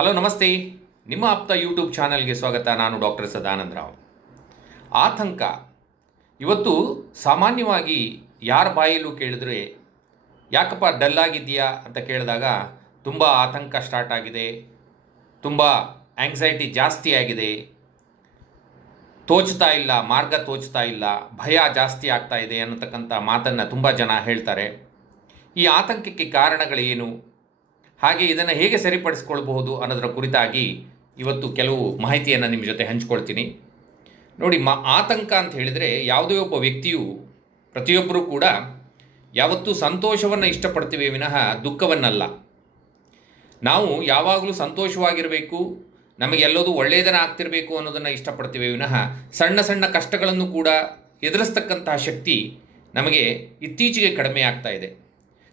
Hello ನಮಸ್ತೆ. ನಿಮ್ಮ ಆಪ್ತ ಯೂಟ್ಯೂಬ್ ಚಾನಲ್ಗೆ ಸ್ವಾಗತ. ನಾನು ಡಾಕ್ಟರ್ ಸದಾನಂದ ರಾವ್. ಆತಂಕ ಇವತ್ತು ಸಾಮಾನ್ಯವಾಗಿ ಯಾರ ಬಾಯಲ್ಲೂ ಕೇಳಿದ್ರೆ ಯಾಕಪ್ಪ ಡಲ್ಲಾಗಿದೆಯಾ ಅಂತ ಕೇಳಿದಾಗ ತುಂಬ ಆತಂಕ ಸ್ಟಾರ್ಟ್ ಆಗಿದೆ, ತುಂಬ ಆಂಗ್ಸೈಟಿ ಜಾಸ್ತಿ ಆಗಿದೆ, ತೋಚ್ತಾ ಇಲ್ಲ, ಮಾರ್ಗ ತೋಚ್ತಾ ಇಲ್ಲ, ಭಯ ಜಾಸ್ತಿ ಆಗ್ತಾ ಇದೆ ಅನ್ನತಕ್ಕಂಥ ಮಾತನ್ನು ತುಂಬ ಜನ ಹೇಳ್ತಾರೆ. ಈ ಆತಂಕಕ್ಕೆ ಕಾರಣಗಳೇನು, ಹಾಗೆ ಇದನ್ನು ಹೇಗೆ ಸರಿಪಡಿಸ್ಕೊಳ್ಬಹುದು ಅನ್ನೋದರ ಕುರಿತಾಗಿ ಇವತ್ತು ಕೆಲವು ಮಾಹಿತಿಯನ್ನು ನಿಮ್ಮ ಜೊತೆ ಹಂಚ್ಕೊಳ್ತೀನಿ. ನೋಡಿ, ಆತಂಕ ಅಂತ ಹೇಳಿದರೆ ಯಾವುದೇ ಒಬ್ಬ ವ್ಯಕ್ತಿಯು, ಪ್ರತಿಯೊಬ್ಬರೂ ಕೂಡ ಯಾವತ್ತೂ ಸಂತೋಷವನ್ನು ಇಷ್ಟಪಡ್ತೀವಿ ವಿನಃ ದುಃಖವನ್ನಲ್ಲ. ನಾವು ಯಾವಾಗಲೂ ಸಂತೋಷವಾಗಿರಬೇಕು, ನಮಗೆಲ್ಲದೂ ಒಳ್ಳೆಯದನ್ನು ಆಗ್ತಿರಬೇಕು ಅನ್ನೋದನ್ನು ಇಷ್ಟಪಡ್ತೀವಿ ವಿನಃ ಸಣ್ಣ ಸಣ್ಣ ಕಷ್ಟಗಳನ್ನು ಕೂಡ ಎದುರಿಸ್ತಕ್ಕಂತಹ ಶಕ್ತಿ ನಮಗೆ ಇತ್ತೀಚೆಗೆ ಕಡಿಮೆ ಆಗ್ತಾ ಇದೆ.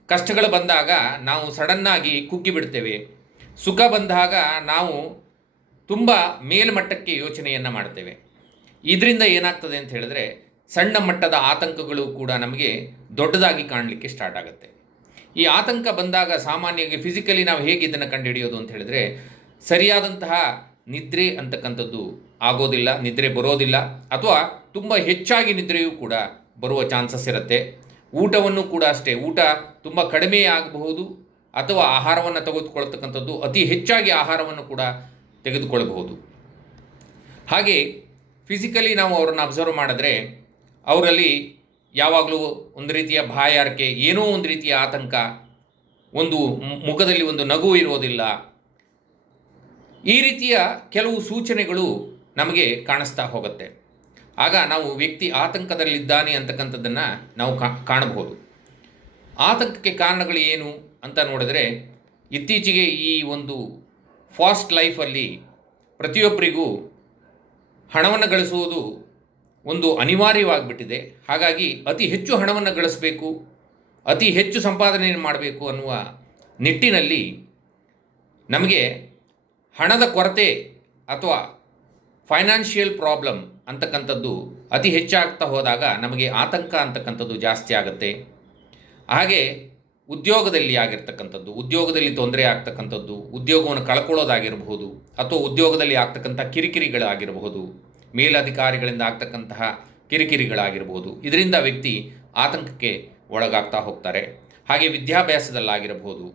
ಕಷ್ಟಗಳು ಬಂದಾಗ ನಾವು ಸಡನ್ನಾಗಿ ಕುಗ್ಗಿ ಬಿಡ್ತೇವೆ. ಸುಖ ಬಂದಾಗ ನಾವು ತುಂಬ ಮೇಲ್ಮಟ್ಟಕ್ಕೆ ಯೋಚನೆಯನ್ನು ಮಾಡ್ತೇವೆ. ಇದರಿಂದ ಏನಾಗ್ತದೆ ಅಂತ ಹೇಳಿದ್ರೆ ಸಣ್ಣ ಮಟ್ಟದ ಆತಂಕಗಳು ಕೂಡ ನಮಗೆ ದೊಡ್ಡದಾಗಿ ಕಾಣಲಿಕ್ಕೆ ಸ್ಟಾರ್ಟ್ ಆಗುತ್ತೆ. ಈ ಆತಂಕ ಬಂದಾಗ ಸಾಮಾನ್ಯವಾಗಿ ಫಿಸಿಕಲಿ ನಾವು ಹೇಗೆ ಇದನ್ನು ಕಂಡುಹಿಡಿಯೋದು ಅಂತ ಹೇಳಿದ್ರೆ, ಸರಿಯಾದಂತಹ ನಿದ್ರೆ ಅಂತಕ್ಕಂಥದ್ದು ಆಗೋದಿಲ್ಲ, ನಿದ್ರೆ ಬರೋದಿಲ್ಲ, ಅಥವಾ ತುಂಬ ಹೆಚ್ಚಾಗಿ ನಿದ್ರೆಯೂ ಕೂಡ ಬರುವ ಚಾನ್ಸಸ್ ಇರುತ್ತೆ. ಊಟವನ್ನು ಕೂಡ ಅಷ್ಟೇ, ಊಟ ತುಂಬ ಕಡಿಮೆ ಆಗಬಹುದು, ಅಥವಾ ಆಹಾರವನ್ನು ತೆಗೆದುಕೊಳ್ತಕ್ಕಂಥದ್ದು ಅತಿ ಹೆಚ್ಚಾಗಿ ಆಹಾರವನ್ನು ಕೂಡ ತೆಗೆದುಕೊಳ್ಳಬಹುದು. ಹಾಗೆ ಫಿಸಿಕಲಿ ನಾವು ಅವರನ್ನು ಅಬ್ಸರ್ವ್ ಮಾಡಿದ್ರೆ ಅವರಲ್ಲಿ ಯಾವಾಗಲೂ ಒಂದು ರೀತಿಯ ಬಾಯಾರಿಕೆ, ಏನೋ ಒಂದು ರೀತಿಯ ಆತಂಕ, ಒಂದು ಮುಖದಲ್ಲಿ ಒಂದು ನಗು ಇರೋದಿಲ್ಲ. ಈ ರೀತಿಯ ಕೆಲವು ಸೂಚನೆಗಳು ನಮಗೆ ಕಾಣಿಸ್ತಾ ಹೋಗುತ್ತೆ. ಆಗ ನಾವು ವ್ಯಕ್ತಿ ಆತಂಕದಲ್ಲಿದ್ದಾನೆ ಅಂತಕ್ಕಂಥದ್ದನ್ನು ನಾವು ಕಾಣಬಹುದು. ಆತಂಕಕ್ಕೆ ಕಾರಣಗಳು ಏನು ಅಂತ ನೋಡಿದ್ರೆ, ಇತ್ತೀಚೆಗೆ ಈ ಒಂದು ಫಾಸ್ಟ್ ಲೈಫಲ್ಲಿ ಪ್ರತಿಯೊಬ್ಬರಿಗೂ ಹಣವನ್ನು ಗಳಿಸುವುದು ಒಂದು ಅನಿವಾರ್ಯವಾಗಿಬಿಟ್ಟಿದೆ. ಹಾಗಾಗಿ ಅತಿ ಹೆಚ್ಚು ಹಣವನ್ನು ಗಳಿಸಬೇಕು, ಅತಿ ಹೆಚ್ಚು ಸಂಪಾದನೆಯನ್ನು ಮಾಡಬೇಕು ಅನ್ನುವ ನಿಟ್ಟಿನಲ್ಲಿ ನಮಗೆ ಹಣದ ಕೊರತೆ ಅಥವಾ ಫೈನಾನ್ಷಿಯಲ್ ಪ್ರಾಬ್ಲಮ್ ಅಂತಕ್ಕಂಥದ್ದು ಅತಿ ಹೆಚ್ಚಾಗ್ತಾ ಹೋದಾಗ ನಮಗೆ ಆತಂಕ ಅಂತಕ್ಕಂಥದ್ದು ಜಾಸ್ತಿ ಆಗುತ್ತೆ. ಹಾಗೆ ಉದ್ಯೋಗದಲ್ಲಿ ಆಗಿರ್ತಕ್ಕಂಥದ್ದು, ಉದ್ಯೋಗದಲ್ಲಿ ತೊಂದರೆ ಆಗ್ತಕ್ಕಂಥದ್ದು, ಉದ್ಯೋಗವನ್ನು ಕಳ್ಕೊಳ್ಳೋದಾಗಿರಬಹುದು, ಅಥವಾ ಉದ್ಯೋಗದಲ್ಲಿ ಆಗ್ತಕ್ಕಂಥ ಕಿರಿಕಿರಿಗಳಾಗಿರಬಹುದು, ಮೇಲಧಿಕಾರಿಗಳಿಂದ ಆಗ್ತಕ್ಕಂತಹ ಕಿರಿಕಿರಿಗಳಾಗಿರಬಹುದು. ಇದರಿಂದ ವ್ಯಕ್ತಿ ಆತಂಕಕ್ಕೆ ಒಳಗಾಗ್ತಾ ಹೋಗ್ತಾರೆ. ಹಾಗೆ ವಿದ್ಯಾಭ್ಯಾಸದಲ್ಲಾಗಿರಬಹುದು,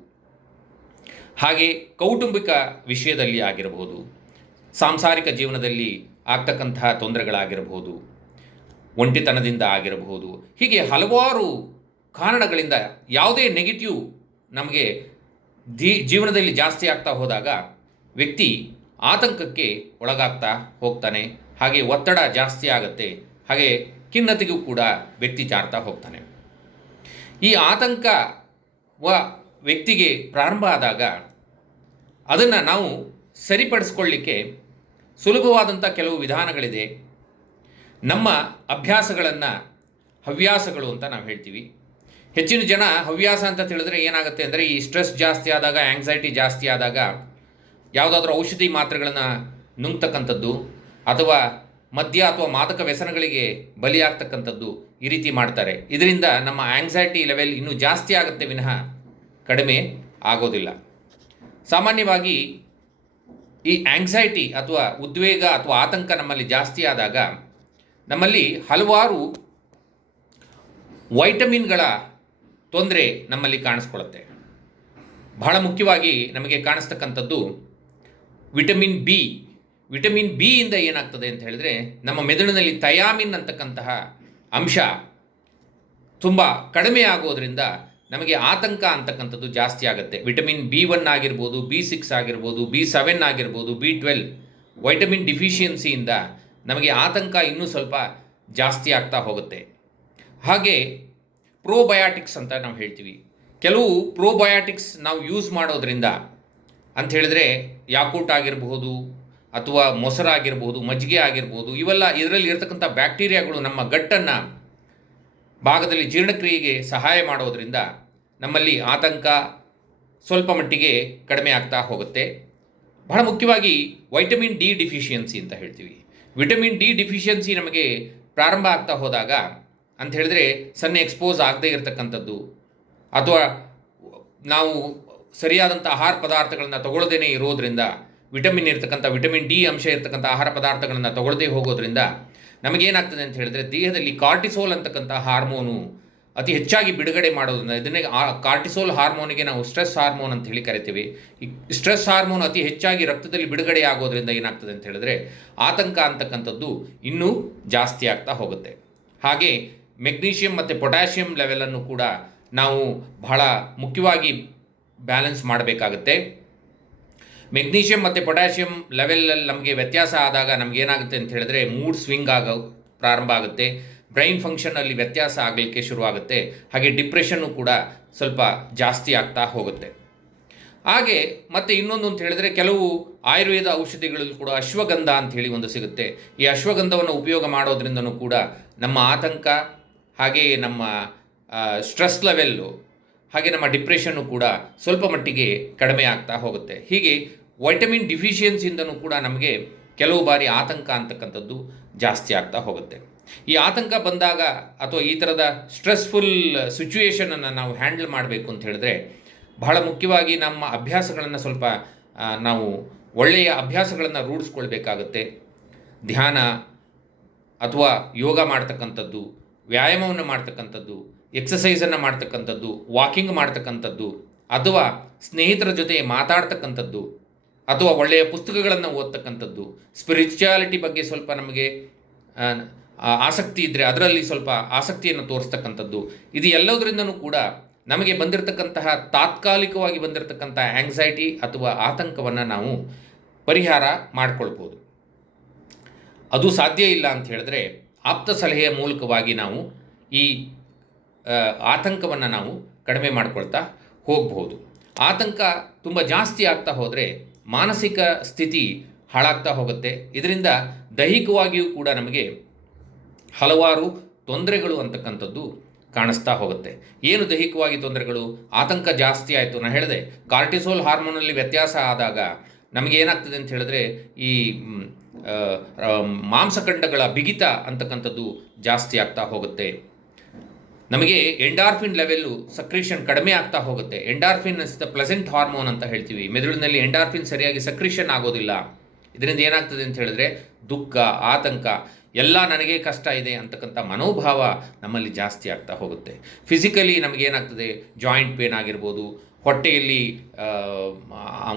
ಹಾಗೆ ಕೌಟುಂಬಿಕ ವಿಷಯದಲ್ಲಿ ಆಗಿರಬಹುದು, ಸಾಂಸಾರಿಕ ಜೀವನದಲ್ಲಿ ಆಗ್ತಕ್ಕಂತಹ ತೊಂದರೆಗಳಾಗಿರಬಹುದು, ಒಂಟಿತನದಿಂದ ಆಗಿರಬಹುದು. ಹೀಗೆ ಹಲವಾರು ಕಾರಣಗಳಿಂದ ಯಾವುದೇ ನೆಗೆಟಿವ್ ನಮಗೆ ಜೀವನದಲ್ಲಿ ಜಾಸ್ತಿ ಆಗ್ತಾ ಹೋದಾಗ ವ್ಯಕ್ತಿ ಆತಂಕಕ್ಕೆ ಒಳಗಾಗ್ತಾ ಹೋಗ್ತಾನೆ. ಹಾಗೆ ಒತ್ತಡ ಜಾಸ್ತಿ ಆಗುತ್ತೆ. ಹಾಗೆ ಖಿನ್ನತೆಗೂ ಕೂಡ ವ್ಯಕ್ತಿ ಜಾರ್ತಾ ಹೋಗ್ತಾನೆ. ಈ ಆತಂಕ ವ್ಯಕ್ತಿಗೆ ಪ್ರಾರಂಭ ಆದಾಗ ಅದನ್ನು ನಾವು ಸರಿಪಡಿಸ್ಕೊಳ್ಳಿಕ್ಕೆ ಸುಲಭವಾದಂಥ ಕೆಲವು ವಿಧಾನಗಳಿದೆ. ನಮ್ಮ ಅಭ್ಯಾಸಗಳನ್ನು ಹವ್ಯಾಸಗಳು ಅಂತ ನಾವು ಹೇಳ್ತೀವಿ. ಹೆಚ್ಚಿನ ಜನ ಹವ್ಯಾಸ ಅಂತ ತಿಳಿದ್ರೆ ಏನಾಗುತ್ತೆ ಅಂದರೆ, ಈ ಸ್ಟ್ರೆಸ್ ಜಾಸ್ತಿ ಆದಾಗ, ಆಂಗ್ಸೈಟಿ ಜಾಸ್ತಿ ಆದಾಗ ಯಾವುದಾದ್ರೂ ಔಷಧಿ ಮಾತ್ರೆಗಳನ್ನು ನುಂಗ್ತಕ್ಕಂಥದ್ದು, ಅಥವಾ ಮದ್ಯ ಅಥವಾ ಮಾದಕ ವ್ಯಸನಗಳಿಗೆ ಬಲಿಯಾಗ್ತಕ್ಕಂಥದ್ದು, ಈ ರೀತಿ ಮಾಡ್ತಾರೆ. ಇದರಿಂದ ನಮ್ಮ ಆಂಗ್ಸೈಟಿ ಲೆವೆಲ್ ಇನ್ನೂ ಜಾಸ್ತಿ ಆಗುತ್ತೆ ವಿನಃ ಕಡಿಮೆ ಆಗೋದಿಲ್ಲ. ಸಾಮಾನ್ಯವಾಗಿ ಈ ಆಂಗ್ಸೈಟಿ ಅಥವಾ ಉದ್ವೇಗ ಅಥವಾ ಆತಂಕ ನಮ್ಮಲ್ಲಿ ಜಾಸ್ತಿ ಆದಾಗ ನಮ್ಮಲ್ಲಿ ಹಲವಾರು ವೈಟಮಿನ್ಗಳ ತೊಂದರೆ ನಮ್ಮಲ್ಲಿ ಕಾಣಿಸ್ಕೊಳ್ಳುತ್ತೆ. ಬಹಳ ಮುಖ್ಯವಾಗಿ ನಮಗೆ ಕಾಣಿಸ್ತಕ್ಕಂಥದ್ದು ವಿಟಮಿನ್ ಬಿ. ವಿಟಮಿನ್ ಬಿ ಇಂದ ಏನಾಗ್ತದೆ ಅಂತ ಹೇಳಿದ್ರೆ, ನಮ್ಮ ಮೆದುಳಿನಲ್ಲಿ ಥಯಾಮಿನ್ ಅಂತಕ್ಕಂತಹ ಅಂಶ ತುಂಬ ಕಡಿಮೆ ಆಗೋದ್ರಿಂದ ನಮಗೆ ಆತಂಕ ಅಂತಕ್ಕಂಥದ್ದು ಜಾಸ್ತಿ ಆಗುತ್ತೆ. ವಿಟಮಿನ್ B1 ಆಗಿರ್ಬೋದು, B6 ಆಗಿರ್ಬೋದು, B7 ಆಗಿರ್ಬೋದು, B12 ವೈಟಮಿನ್ ಡಿಫಿಷಿಯನ್ಸಿಯಿಂದ ನಮಗೆ ಆತಂಕ ಇನ್ನೂ ಸ್ವಲ್ಪ ಜಾಸ್ತಿ ಆಗ್ತಾ ಹೋಗುತ್ತೆ. ಹಾಗೆ ಪ್ರೋಬಯಾಟಿಕ್ಸ್ ಅಂತ ನಾವು ಹೇಳ್ತೀವಿ. ಕೆಲವು ಪ್ರೋಬಯಾಟಿಕ್ಸ್ ನಾವು ಯೂಸ್ ಮಾಡೋದ್ರಿಂದ ಅಂತ ಹೇಳಿದ್ರೆ, ಯಾಕೂಟ್ ಆಗಿರಬಹುದು, ಅಥವಾ ಮೊಸರಾಗಿರ್ಬೋದು, ಮಜ್ಜಿಗೆ ಆಗಿರ್ಬೋದು, ಇವೆಲ್ಲ ಇದರಲ್ಲಿ ಇರತಕ್ಕಂಥ ಬ್ಯಾಕ್ಟೀರಿಯಾಗಳು ನಮ್ಮ ಗಟ್ಟನ್ನು ಭಾಗದಲ್ಲಿ ಜೀರ್ಣಕ್ರಿಯೆಗೆ ಸಹಾಯ ಮಾಡೋದರಿಂದ ನಮ್ಮಲ್ಲಿ ಆತಂಕ ಸ್ವಲ್ಪ ಮಟ್ಟಿಗೆ ಕಡಿಮೆ ಆಗ್ತಾ ಹೋಗುತ್ತೆ. ಬಹಳ ಮುಖ್ಯವಾಗಿ ವೈಟಮಿನ್ ಡಿ ಡಿಫಿಷಿಯನ್ಸಿ ಅಂತ ಹೇಳ್ತೀವಿ. ವಿಟಮಿನ್ ಡಿ ಡಿಫಿಷಿಯನ್ಸಿ ನಮಗೆ ಪ್ರಾರಂಭ ಆಗ್ತಾ ಹೋದಾಗ ಅಂತ ಹೇಳಿದ್ರೆ, ಸನ್ನೆ ಎಕ್ಸ್ಪೋಸ್ ಆಗದೇ ಇರತಕ್ಕಂಥದ್ದು, ಅಥವಾ ನಾವು ಸರಿಯಾದಂಥ ಆಹಾರ ಪದಾರ್ಥಗಳನ್ನು ತಗೊಳ್ಳದೇ ಇರೋದರಿಂದ, ವಿಟಮಿನ್ ಡಿ ಅಂಶ ಇರತಕ್ಕಂಥ ಆಹಾರ ಪದಾರ್ಥಗಳನ್ನು ತಗೊಳ್ಳದೇ ಹೋಗೋದ್ರಿಂದ ನಮಗೇನಾಗ್ತದೆ ಅಂತ ಹೇಳಿದ್ರೆ, ದೇಹದಲ್ಲಿ ಕಾರ್ಟಿಸೋಲ್ ಅಂತಕ್ಕಂಥ ಹಾರ್ಮೋನು ಅತಿ ಹೆಚ್ಚಾಗಿ ಬಿಡುಗಡೆ ಮಾಡೋದ್ರಿಂದ, ಇದನ್ನೇ ಕಾರ್ಟಿಸೋಲ್ ಹಾರ್ಮೋನಿಗೆ ನಾವು ಸ್ಟ್ರೆಸ್ ಹಾರ್ಮೋನ್ ಅಂತ ಹೇಳಿ ಕರಿತೀವಿ. ಈ ಸ್ಟ್ರೆಸ್ ಹಾರ್ಮೋನ್ ಅತಿ ಹೆಚ್ಚಾಗಿ ರಕ್ತದಲ್ಲಿ ಬಿಡುಗಡೆ ಆಗೋದ್ರಿಂದ ಏನಾಗ್ತದೆ ಅಂತ ಹೇಳಿದ್ರೆ, ಆತಂಕ ಅಂತಕ್ಕಂಥದ್ದು ಇನ್ನೂ ಜಾಸ್ತಿ ಆಗ್ತಾ ಹೋಗುತ್ತೆ. ಹಾಗೆ ಮೆಗ್ನೀಷಿಯಂ ಮತ್ತು ಪೊಟ್ಯಾಷಿಯಂ ಲೆವೆಲನ್ನು ಕೂಡ ನಾವು ಬಹಳ ಮುಖ್ಯವಾಗಿ ಬ್ಯಾಲೆನ್ಸ್ ಮಾಡಬೇಕಾಗುತ್ತೆ. ಮೆಗ್ನೀಷಿಯಂ ಮತ್ತು ಪೊಟ್ಯಾಷಿಯಂ ಲೆವೆಲಲ್ಲಿ ನಮಗೆ ವ್ಯತ್ಯಾಸ ಆದಾಗ ನಮಗೇನಾಗುತ್ತೆ ಅಂತ ಹೇಳಿದ್ರೆ, ಮೂಡ್ ಸ್ವಿಂಗ್ ಆಗೋ ಪ್ರಾರಂಭ ಆಗುತ್ತೆ, ಬ್ರೈನ್ ಫಂಕ್ಷನಲ್ಲಿ ವ್ಯತ್ಯಾಸ ಆಗಲಿಕ್ಕೆ ಶುರುವಾಗುತ್ತೆ, ಹಾಗೆ ಡಿಪ್ರೆಷನ್ನು ಕೂಡ ಸ್ವಲ್ಪ ಜಾಸ್ತಿ ಆಗ್ತಾ ಹೋಗುತ್ತೆ. ಹಾಗೆ ಮತ್ತು ಇನ್ನೊಂದು ಅಂತ ಹೇಳಿದ್ರೆ, ಕೆಲವು ಆಯುರ್ವೇದ ಔಷಧಿಗಳಲ್ಲೂ ಕೂಡ ಅಶ್ವಗಂಧ ಅಂಥೇಳಿ ಒಂದು ಸಿಗುತ್ತೆ. ಈ ಅಶ್ವಗಂಧವನ್ನು ಉಪಯೋಗ ಮಾಡೋದ್ರಿಂದನೂ ಕೂಡ ನಮ್ಮ ಆತಂಕ, ಹಾಗೆ ನಮ್ಮ ಸ್ಟ್ರೆಸ್ ಲೆವೆಲ್ಲು, ಹಾಗೆ ನಮ್ಮ ಡಿಪ್ರೆಷನ್ನು ಕೂಡ ಸ್ವಲ್ಪ ಮಟ್ಟಿಗೆ ಕಡಿಮೆ ಆಗ್ತಾ ಹೋಗುತ್ತೆ. ಹೀಗೆ ವೈಟಮಿನ್ ಡಿಫಿಷಿಯನ್ಸಿಯಿಂದನೂ ಕೂಡ ನಮಗೆ ಕೆಲವು ಬಾರಿ ಆತಂಕ ಅಂತಕ್ಕಂಥದ್ದು ಜಾಸ್ತಿ ಆಗ್ತಾ ಹೋಗುತ್ತೆ. ಈ ಆತಂಕ ಬಂದಾಗ ಅಥವಾ ಈ ಥರದ ಸ್ಟ್ರೆಸ್ಫುಲ್ ಸಿಚುವೇಷನನ್ನು ನಾವು ಹ್ಯಾಂಡಲ್ ಮಾಡಬೇಕು ಅಂತ ಹೇಳಿದ್ರೆ, ಬಹಳ ಮುಖ್ಯವಾಗಿ ನಮ್ಮ ಅಭ್ಯಾಸಗಳನ್ನು ಸ್ವಲ್ಪ ನಾವು ಒಳ್ಳೆಯ ಅಭ್ಯಾಸಗಳನ್ನು ರೂಢಿಸ್ಕೊಳ್ಬೇಕಾಗುತ್ತೆ. ಧ್ಯಾನ ಅಥವಾ ಯೋಗ ಮಾಡ್ತಕ್ಕಂಥದ್ದು, ವ್ಯಾಯಾಮವನ್ನು ಮಾಡ್ತಕ್ಕಂಥದ್ದು, ಎಕ್ಸಸೈಸನ್ನು ಮಾಡ್ತಕ್ಕಂಥದ್ದು, ವಾಕಿಂಗ್ ಮಾಡ್ತಕ್ಕಂಥದ್ದು, ಅಥವಾ ಸ್ನೇಹಿತರ ಜೊತೆ ಮಾತಾಡ್ತಕ್ಕಂಥದ್ದು, ಅಥವಾ ಒಳ್ಳೆಯ ಪುಸ್ತಕಗಳನ್ನು ಓದ್ತಕ್ಕಂಥದ್ದು, ಸ್ಪಿರಿಚುಯಾಲಿಟಿ ಬಗ್ಗೆ ಸ್ವಲ್ಪ ನಮಗೆ ಆಸಕ್ತಿ ಇದ್ದರೆ ಅದರಲ್ಲಿ ಸ್ವಲ್ಪ ಆಸಕ್ತಿಯನ್ನು ತೋರಿಸ್ತಕ್ಕಂಥದ್ದು, ಇದು ಎಲ್ಲದರಿಂದನೂ ಕೂಡ ನಮಗೆ ಬಂದಿರತಕ್ಕಂತಹ ತಾತ್ಕಾಲಿಕವಾಗಿ ಬಂದಿರತಕ್ಕಂಥ ಆಂಗ್ಸೈಟಿ ಅಥವಾ ಆತಂಕವನ್ನು ನಾವು ಪರಿಹಾರ ಮಾಡಿಕೊಳ್ಬೋದು. ಅದು ಸಾಧ್ಯ ಇಲ್ಲ ಅಂತ ಹೇಳಿದ್ರೆ, ಆಪ್ತ ಸಲಹೆಯ ಮೂಲಕವಾಗಿ ನಾವು ಈ ಆತಂಕವನ್ನು ನಾವು ಕಡಿಮೆ ಮಾಡ್ಕೊಳ್ತಾ ಹೋಗಬಹುದು. ಆತಂಕ ತುಂಬ ಜಾಸ್ತಿ ಆಗ್ತಾ ಹೋದರೆ ಮಾನಸಿಕ ಸ್ಥಿತಿ ಹಾಳಾಗ್ತಾ ಹೋಗುತ್ತೆ. ಇದರಿಂದ ದೈಹಿಕವಾಗಿಯೂ ಕೂಡ ನಮಗೆ ಹಲವಾರು ತೊಂದರೆಗಳು ಅಂತಕ್ಕಂಥದ್ದು ಕಾಣಿಸ್ತಾ ಹೋಗುತ್ತೆ. ಏನು ದೈಹಿಕವಾಗಿ ತೊಂದರೆಗಳು? ಆತಂಕ ಜಾಸ್ತಿ ಆಯಿತು, ನಾನು ಹೇಳಿದೆ ಕಾರ್ಟಿಸೋಲ್ ಹಾರ್ಮೋನಲ್ಲಿ ವ್ಯತ್ಯಾಸ ಆದಾಗ ನಮಗೇನಾಗ್ತದೆ ಅಂತ ಹೇಳಿದ್ರೆ, ಈ ಮಾಂಸಖಂಡಗಳ ಬಿಗಿತ ಅಂತಕ್ಕಂಥದ್ದು ಜಾಸ್ತಿ ಆಗ್ತಾ ಹೋಗುತ್ತೆ. ನಮಗೆ ಎಂಡಾರ್ಫಿನ್ ಲೆವೆಲ್ಲು ಸಕ್ರಿಷನ್ ಕಡಿಮೆ ಆಗ್ತಾ ಹೋಗುತ್ತೆ. Endorphin is the pleasant hormone ಅಂತ ಹೇಳ್ತೀವಿ. ಮೆದುಳಿನಲ್ಲಿ ಎಂಡಾರ್ಫಿನ್ ಸರಿಯಾಗಿ ಸಕ್ರಿಷನ್ ಆಗೋದಿಲ್ಲ. ಇದರಿಂದ ಏನಾಗ್ತದೆ ಅಂತ ಹೇಳಿದ್ರೆ, ದುಃಖ, ಆತಂಕ, ಎಲ್ಲ ನನಗೆ ಕಷ್ಟ ಇದೆ ಅಂತಕ್ಕಂಥ ಮನೋಭಾವ ನಮ್ಮಲ್ಲಿ ಜಾಸ್ತಿ ಆಗ್ತಾ ಹೋಗುತ್ತೆ. ಫಿಸಿಕಲಿ ನಮಗೇನಾಗ್ತದೆ, ಜಾಯಿಂಟ್ ಪೇನ್ ಆಗಿರ್ಬೋದು, ಹೊಟ್ಟೆಯಲ್ಲಿ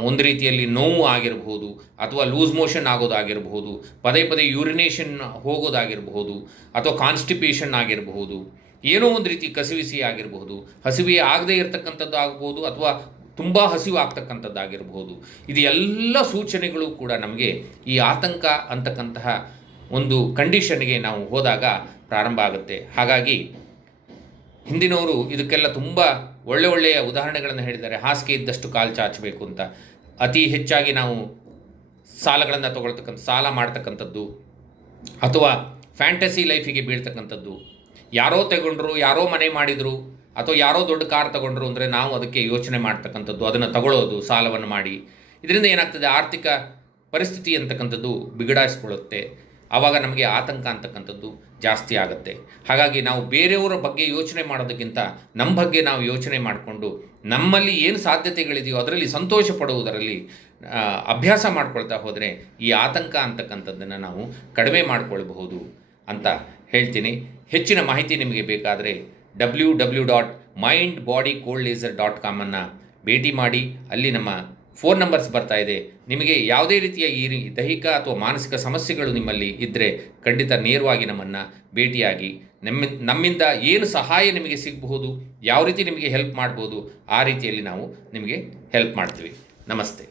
ಒಂದು ರೀತಿಯಲ್ಲಿ ನೋವು ಆಗಿರಬಹುದು, ಅಥವಾ ಲೂಸ್ ಮೋಷನ್ ಆಗೋದಾಗಿರಬಹುದು, ಪದೇ ಪದೇ ಯೂರಿನೇಷನ್ ಹೋಗೋದಾಗಿರಬಹುದು, ಅಥವಾ ಕಾನ್ಸ್ಟಿಪೇಷನ್ ಆಗಿರಬಹುದು, ಏನೋ ಒಂದು ರೀತಿ ಕಸಿವಿಸಿ ಆಗಿರಬಹುದು, ಹಸಿವೆ ಆಗದೇ ಇರತಕ್ಕಂಥದ್ದು ಆಗ್ಬೋದು, ಅಥವಾ ತುಂಬ ಹಸಿವು ಆಗ್ತಕ್ಕಂಥದ್ದಾಗಿರ್ಬೋದು. ಇದು ಎಲ್ಲ ಸೂಚನೆಗಳು ಕೂಡ ನಮಗೆ ಈ ಆತಂಕ ಅಂತಕ್ಕಂತಹ ಒಂದು ಕಂಡೀಷನ್ಗೆ ನಾವು ಹೋದಾಗ ಪ್ರಾರಂಭ ಆಗುತ್ತೆ. ಹಾಗಾಗಿ ಹಿಂದಿನವರು ಇದಕ್ಕೆಲ್ಲ ತುಂಬ ಒಳ್ಳೆಯ ಉದಾಹರಣೆಗಳನ್ನು ಹೇಳಿದ್ದಾರೆ. ಹಾಸಿಗೆ ಇದ್ದಷ್ಟು ಕಾಲು ಚಾಚಬೇಕು ಅಂತ. ಅತಿ ಹೆಚ್ಚಾಗಿ ನಾವು ಸಾಲಗಳನ್ನು ತಗೊಳ್ತಕ್ಕಂಥ, ಸಾಲ ಮಾಡ್ತಕ್ಕಂಥದ್ದು, ಅಥವಾ ಫ್ಯಾಂಟಸಿ ಲೈಫಿಗೆ ಬೀಳ್ತಕ್ಕಂಥದ್ದು. ಯಾರೋ ತಗೊಂಡ್ರು, ಯಾರೋ ಮನೆ ಮಾಡಿದರು, ಅಥವಾ ಯಾರೋ ದೊಡ್ಡ ಕಾರ್ ತಗೊಂಡ್ರು ಅಂದರೆ ನಾವು ಅದಕ್ಕೆ ಯೋಚನೆ ಮಾಡ್ತಕ್ಕಂಥದ್ದು, ಅದನ್ನು ತಗೊಳ್ಳೋದು ಸಾಲವನ್ನು ಮಾಡಿ. ಇದರಿಂದ ಏನಾಗ್ತದೆ, ಆರ್ಥಿಕ ಪರಿಸ್ಥಿತಿ ಅಂತಕ್ಕಂಥದ್ದು ಬಿಗಡಾಯಿಸ್ಕೊಳ್ಳುತ್ತೆ. ಆವಾಗ ನಮಗೆ ಆತಂಕ ಅಂತಕ್ಕಂಥದ್ದು ಜಾಸ್ತಿ ಆಗುತ್ತೆ. ಹಾಗಾಗಿ ನಾವು ಬೇರೆಯವರ ಬಗ್ಗೆ ಯೋಚನೆ ಮಾಡೋದಕ್ಕಿಂತ ನಮ್ಮ ಬಗ್ಗೆ ನಾವು ಯೋಚನೆ ಮಾಡಿಕೊಂಡು ನಮ್ಮಲ್ಲಿ ಏನು ಸಾಧ್ಯತೆಗಳಿದೆಯೋ ಅದರಲ್ಲಿ ಸಂತೋಷ ಪಡುವುದರಲ್ಲಿ ಅಭ್ಯಾಸ ಮಾಡ್ಕೊಳ್ತಾ ಹೋದರೆ ಈ ಆತಂಕ ಅಂತಕ್ಕಂಥದ್ದನ್ನು ನಾವು ಕಡಿಮೆ ಮಾಡಿಕೊಳ್ಬಹುದು ಅಂತ ಹೇಳ್ತೀನಿ. ಹೆಚ್ಚಿನ ಮಾಹಿತಿ ನಿಮಗೆ ಬೇಕಾದರೆ www.mindbodycoldlaser.com ಭೇಟಿ ಮಾಡಿ. ಅಲ್ಲಿ ನಮ್ಮ ಫೋನ್ ನಂಬರ್ಸ್ ಬರ್ತಾ ಇದೆ. ನಿಮಗೆ ಯಾವುದೇ ರೀತಿಯ ಈ ದೈಹಿಕ ಅಥವಾ ಮಾನಸಿಕ ಸಮಸ್ಯೆಗಳು ನಿಮ್ಮಲ್ಲಿ ಇದ್ದರೆ ಖಂಡಿತ ನೇರವಾಗಿ ನಮ್ಮನ್ನು ಭೇಟಿಯಾಗಿ ನಮ್ಮಿಂದ ಏನು ಸಹಾಯ ನಿಮಗೆ ಸಿಗಬಹುದು, ಯಾವ ರೀತಿ ನಿಮಗೆ ಹೆಲ್ಪ್ ಮಾಡ್ಬೋದು, ಆ ರೀತಿಯಲ್ಲಿ ನಾವು ನಿಮಗೆ ಹೆಲ್ಪ್ ಮಾಡ್ತೀವಿ. ನಮಸ್ತೆ.